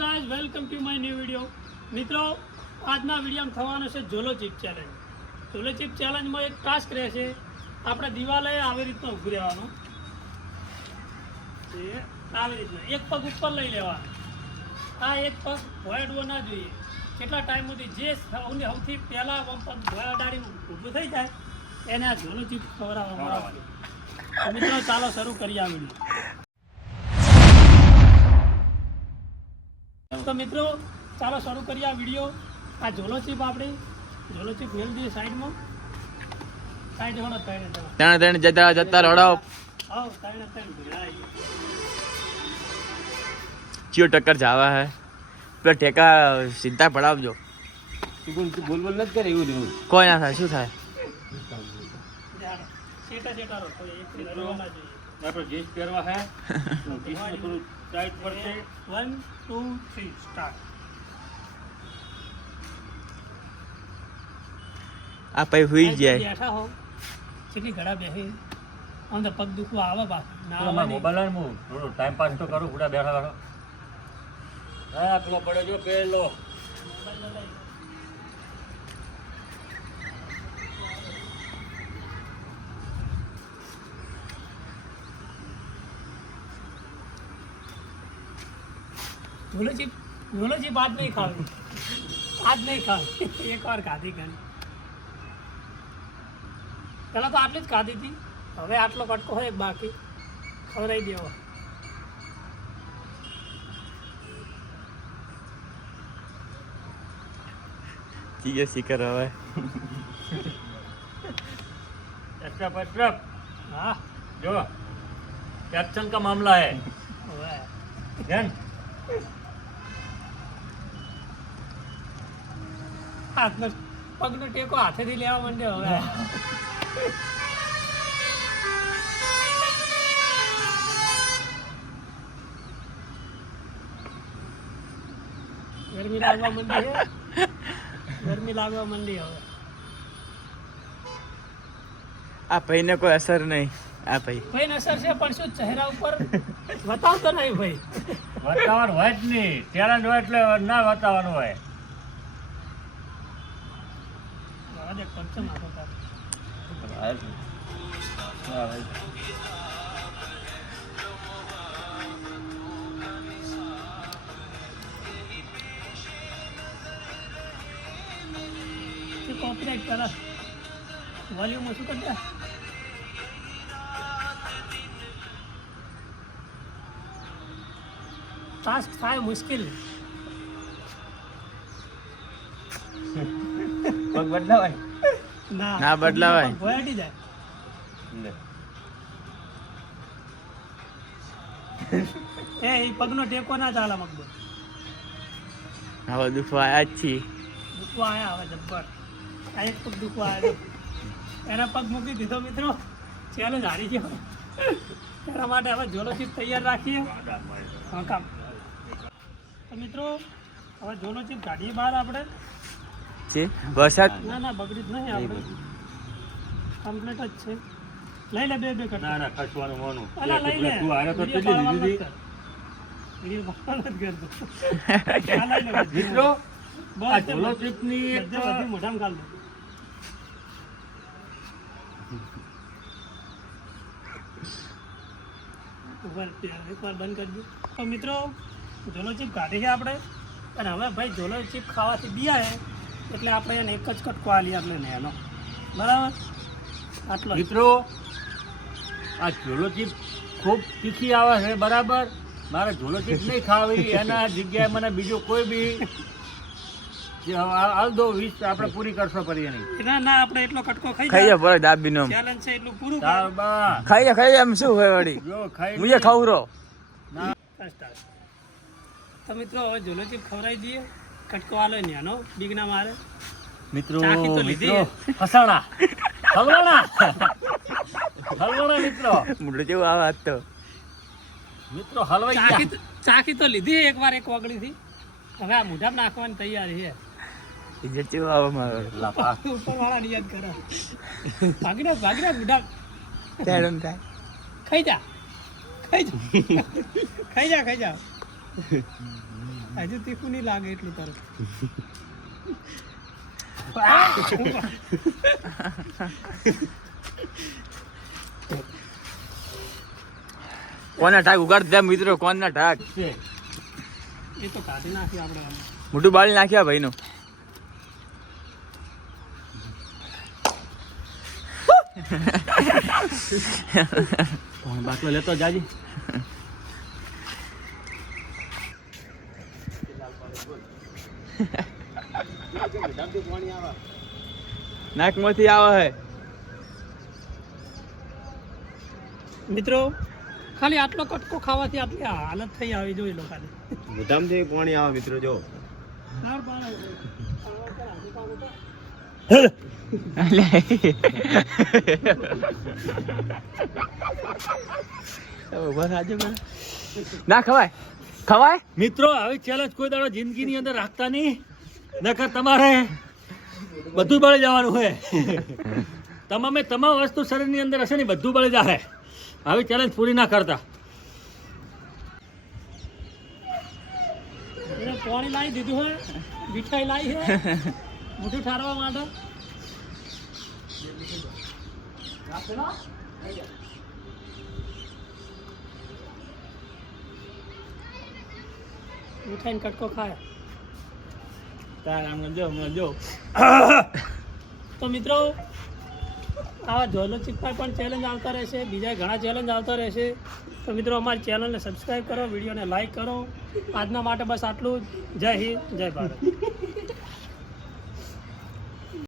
Guys welcome to my new video. મિત્રો, આજના વિડીયોમાં થવાનો છે ઝોલો ચીપ ચેલેન્જ. ઝોલો ચીપ ચેલેન્જમાં એક ટાસ્ક રહેશે. આપણે દિવાલે આવી રીતના ઊભું રહેવાનું. આવી રીતના એક પગ ઉપર લઈ લેવાનો. આ એક પગ ભોયડવો ના જોઈએ. કેટલા ટાઈમ સુધી જે સૌથી પહેલાં પગ ભોય અડાડીને ઊભું થઈ જાય એને આ ઝોલો ચીપ ખવડાવવામાં આવે. તો મિત્રો, ચાલો શરૂ કરીએ આ વિડીયો. તો મિત્રો, ચાલો શરૂ કરીએ આ વિડીયો. આ ઝોલો ચીપ આપણી ઝોલો ચીપ મેળ દઈએ સાઈડમાં. સાઈડ હોડો ત્રણ જતા રડાવ આવ ત્રણ ભેળાઈ ચિયો ટક્કર જાવા હે પેલા ટેકા સીધા પડાવજો. બોલ બોલ નથી કરે એવું જેવું કોઈ ના થાય. શું થાય? સેટા સેટા રો કોઈ એક રવાના જોઈએ. આપણે જીન્સ પહેરવા હે જીન્સમાં થોડું ટાઈટ પડશે. 1 2 3 સ્ટાર્ટ. આ પૈ હુઈ જાય. બેઠા હો કેટલી ઘડા બેહી આમ તો પગ દુખવા આવે બા ના આવે નહીં. મોબાઈલ લાવીને હું થોડો ટાઈમ પાસ તો કરું પૂરા બેઠા બેઠા. હા પેલો પડે જો પેલો ઝોલો ચીપ આજ નહીં ખાવી. આજ નહીં ખાવી. એક વાર ખાધી ઘણી. પહેલાં તો આટલી જ ખાધી હતી. હવે આટલો કટકો હોય બાકી ખવડાવી દેવો. ठीक है सीकर रहा है. एक्स्ट्रा હા जो एक्शन का मामला है હવે जन હાથનો પગનો ટેકો હાથેથી લેવા માંડ્યો હવે. ગરમી લાગવા માંડી છે. ગરમી લાગવા માંડી હવે. આ ભાઈને કોઈ અસર નહીં. આ ભાઈ ભાઈ અસર છે પણ શું ચહેરા ઉપર બતાવતો નહીં ભાઈ. વાતાવરણ હોય જ નહીં. ચેલેન્જ હોય એટલે ના વાતાવરણ હોય. જવા દે, પંચમ આપો તારે. કોપીરાઇટ પેલા વોલ્યુમ ઓછું કરી દે. ટાસ્ક થાય મુશ્કેલ. પગ બદલાવાય ના બદલાવાય. ભોય અડી જાય. એ પગનો ટેકો ના ચાલે મગબો. હવે દુખવા આયા જ છીએ. દુખવા આયા હવે જબ્બર. આ એક પગ દુખવા આવ્યો. એના પગ મૂકી દીધો મિત્રો. ચેલેન્જ હારી ગયો. એના માટે હવે ઝોલો ચીપ તૈયાર રાખીએ. હા કામ. તો મિત્રો, હવે ઝોલો ચીપ કાઢીએ બહાર આપણે. છે વરસાદ ના બગડી જ નહીં આપણે. કમ્પ્લીટ જ છે. લઈ લે બે કટ. ના ના ખસવાનું મોનું અલા લઈ લે. તું આરે તો વિડીયો કેટલી પાડવાનો દીધી જ કર. વિડીયો પાડવાનો જ કરતો. આ લઈ લે. મિત્રો આ બસ ઝોલો ચીપની એક બધી મોઢામાં ગાળ દે. એકવાર બંધ કરજો. તો મિત્રો, ઝોલો ચીપ કાઢી છે આપણે. અને હવે ભાઈ ઝોલો ચીપ ખાવાથી બિયા છે એટલે આપણે એને એક જ કટકો આલી આપણે એનો બરાબર. આટલો જ. મિત્રો આ ઝોલો ચીપ ખૂબ તીખી આવે છે બરાબર. મારે ઝોલો ચીપ નહીં ખાવી. એના જગ્યાએ મને બીજો કોઈ બી હાલ દો 20 આપણે પૂરી કરશો કરીએ નહીં. ના આપણે એટલો કટકો ખાઈ ખાઈ જા પર દાબી નો ચેલેન્જ છે એટલું પૂરું તાર બા ખાઈ જા એમ શું હોય વળી. જો ખાઈ મુજે ખાવરો ના તો મિત્રો, હવે ઝોલો ચીપ ખવડાવી દઈએ. કટકો આલો ને આનો બીગ ના મારે. મિત્રો ચાખી તો લીધી. મિત્રો ફસાણા હલવાણા મિત્રો મુડો જેવું આવે આજ તો. મિત્રો હલવાઈ ગયા. ચાખી તો લીધી એકવાર એક ઓગળીથી. હવે આ મોઢામાં નાખવાની તૈયારી છે. ઇજ્જત જેવું આવે મારો. ઉપર વાળા ની યાદ કરો. ભાગીને મોઢા તેડમ થાય. ખાઈ જા ખાઈ જા હજુ તીખું નહીં લાગે એટલું તરત. કોના ઠાક ઉગાડ દે મિત્રો, કોના ઠાક છે. એ તો કાઢી નાખી આપણે આમાં. મોટું બાળી નાખ્યા ભાઈનું. બાટલો લેતો જાજી. નાકમાંથી આવે હે. મિત્રો ખાલી આટલો કટકો ખાવાથી આટલી હાલત થઈ આવી જોઈ લો ખાલી. મોઢામાંથી પાણી આવે મિત્રો જો. ના ખવાય ખવાય. મિત્રો આવી ચેલેન્જ કોઈ દાડો જિંદગીની અંદર રાખતા નહીં, નકર તમારે બધું બળી જવાનું હોય. તમામ વસ્તુ શરીરની અંદર હશે ને બધું બળી જાય. આવી ચેલેન્જ પૂરી ના કરતા. એને પાણી લાવી દીધું હોય, મીઠાઈ લાવી છે મોઢું ઠારવા માટે. મીઠાઈ કટકો ખાય જો તો મિત્રો આવા ઝોલો ચિપ્પા પણ ચેલેન્જ આવતા રહેશે, બીજા ઘણા ચેલેન્જ આવતા રહેશે. તો મિત્રો અમારી ચેનલને સબસ્ક્રાઈબ કરો, વિડીયોને લાઈક કરો. આજના માટે બસ આટલું જ. જય હિન્દ, જય ભારત.